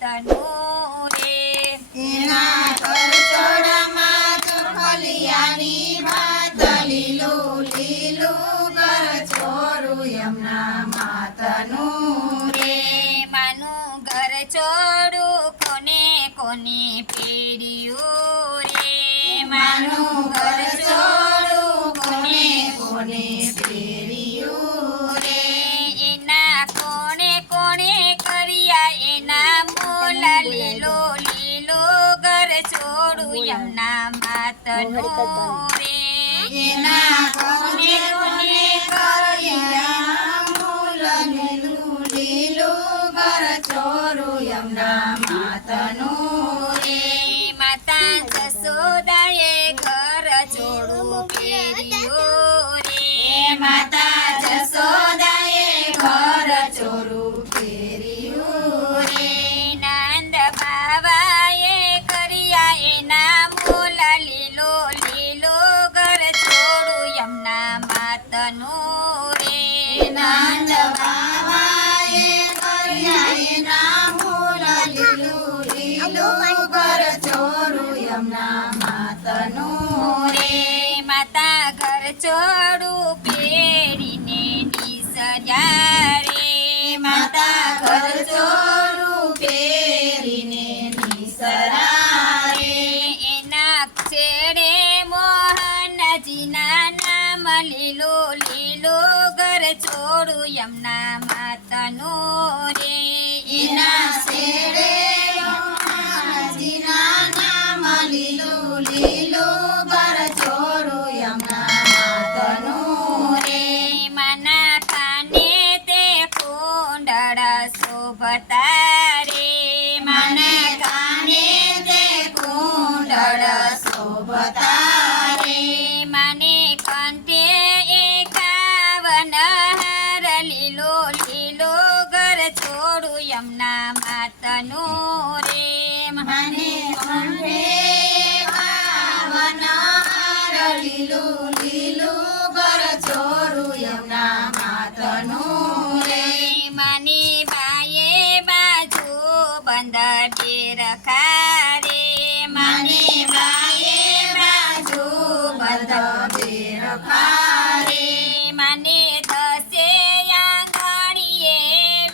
માતનું રે એના કરચોડામાં ચોખલિયાની ભાત લીલું લીલું કરચોરું યમુના માતનું રે માનું ઘર છોડું કોને કોને પેર્યું રે માનું ઘર છોડું કોને કોને પહેર્યું રે એના કોણે કોણે કર્યા એના મોલા લીલો લીલો ઘર છોડું યમુના માતનું રે એના કોને કોને કર્યા મૂલ લીલું લીલું ઘર છોરું યમુના માતનું રે માતા જસોદાએ ઘર છોડું પહેર્યું રે માતા જસોદાએ ઘર ચોરું પહેર્યું રે નંદ બાવાએ કર્યા એના મોલા લીલો લીલો ઘર છોડું યમુના માતનું રે નંદ બાવાએ કર્યા એના મૂલ લીલું લીલું ઘર ચોરું યમુના માતનું રે માતા ઘર છોડું પહેરીને નિસર્યા રે માતા ઘર ચોરું પહેરીને નિસરા રે એના છેડે મોહનજીના નામ લીલો લીલો ઘર છોડું યમુના માતનું રે એના શેડે હનુમાનજીના નામ લીલું લીલું ઘર ચોરું યમુના માતનું રે મના કાને તે કુંડળ શોભતા રે મને કાને તે કુંડળ શોભતા રે મને કંઠે એકાવન હાર લીલો લીલો ઘર છોડું યમુના માતનું રે મને કંઠે પાવન હાર લીલું લીલું ઘર ચોરું યમુના માતનું રે મને બાયે બાજુ બંધ બેર ખારે મને બાયે બાજુ બંધ બેર ખારે મને દસે આંગણીએ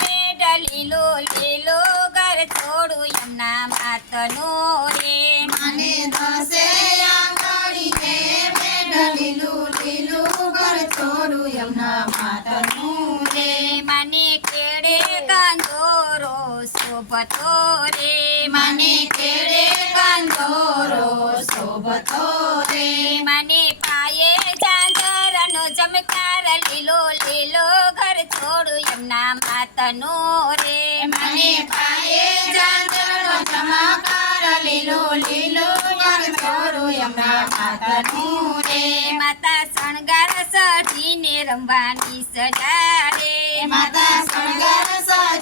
વેડ લીલો લીલો ઘર છોડું યમુના માતનું રે મને દસે આંગળીએ બેડ લીલું લીલું ઘર ચોરું યમુના માતનું રે મને કેડે કંદોરો શોભતો રે મને કેળે કંદોરો શોભતો રે મને પાયે ઝાંઝરનો ચમકાર લીલો લીલો ઘર છોડું યમુના માતનું રે મને પાયે જાંજરનો ચમકાર લીલો લીલો ઘર છોરું યમુના માતનું રે માતા શણગાર સજીને રમવાની સજા રે માતા શણગાર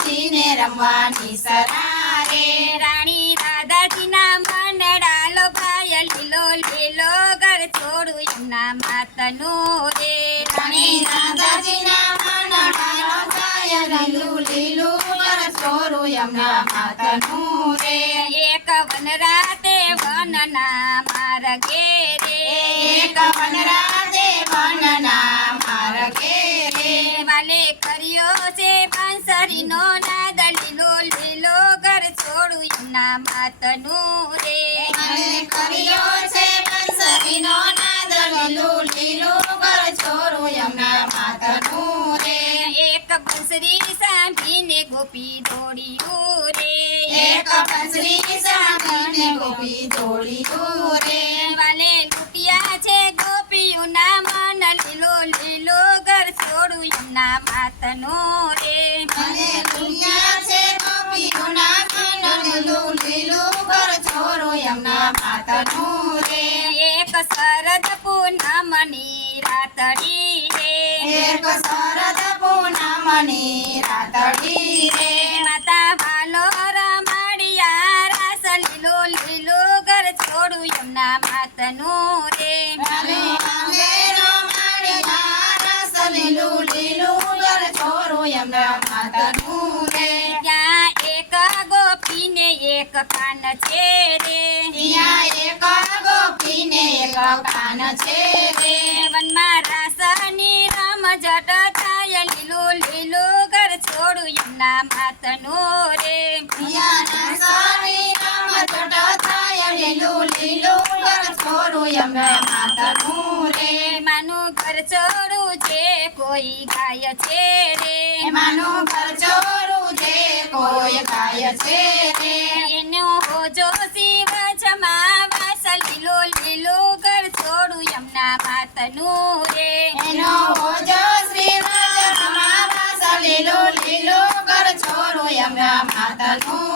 સજીને રમવાની સરા રે રાણી રાધાજીના મનડાલો ભાય લીલો લીલો ઘર છોડું યમુના માતનું રે રાણી રાધાજીના મનડાલો જાય લીલું લીલું ઘર છોરું યમુના માતનું રે એક વન રાતે વનના માર્ગે રે એક વનરાજે વનના માર્ગે રે વાલે કર્યો છે પાંસરીનો નાદ લીલો લીલો ઘર છોડું યમુના માતનું રે મને કર્યો છે બંસરીનો નાદ લીલું લીલું ઘર છોરું યમુના માતનું રે એક બંસરી સાંભળીને ગોપી દોડ્યું રે એક બંસરી સાંભળીને ગોપી દોડ્યું રે વાલે લૂંટ્યા છે ગોપીઓના મન લીલો લીલો ઘર છોડું યમુના માતનું રે મને દુનિયા છે ગોપીઓના મન લીલું લીલું ઘર છોરું યમુના માતનું રે એક શરદ પૂનમની રાતડી રે એક શરદ પૂનમની રાતડી રે માતા ભાલો રમાડિયા રાસ લીલો લીલો ઘર છોડું યમુના માતનું રે મને અંગેરો માળિયા રસ લીલું લીલું ઘર છોરું યમુના માતનું રે ત્યાં એક ગોપીને કાન છે રે ત્યાં એક ગોપીને એક કાન છે રે વનમાં રાસની રામ જટ થાય લીલું લીલું ઘર છોડું એમના માતનું રે ત્યાં સારી રામ જટ થાય લીલું લીલું ઘર છોડું એમના માતનું રે માનું ઘર છોડું છે કોઈ ગાય છે રે એમાંનું ઘર છોડું છે કોઈ ગાય છે રે એનો હોજો શિવ જમા વાસ લીલો લીલો ઘર છોડું એમના માતનું રે એનો હોજો શ્રી રાજ રમા વાસ લીલું લીલું ઘર છોડું એમના માતનું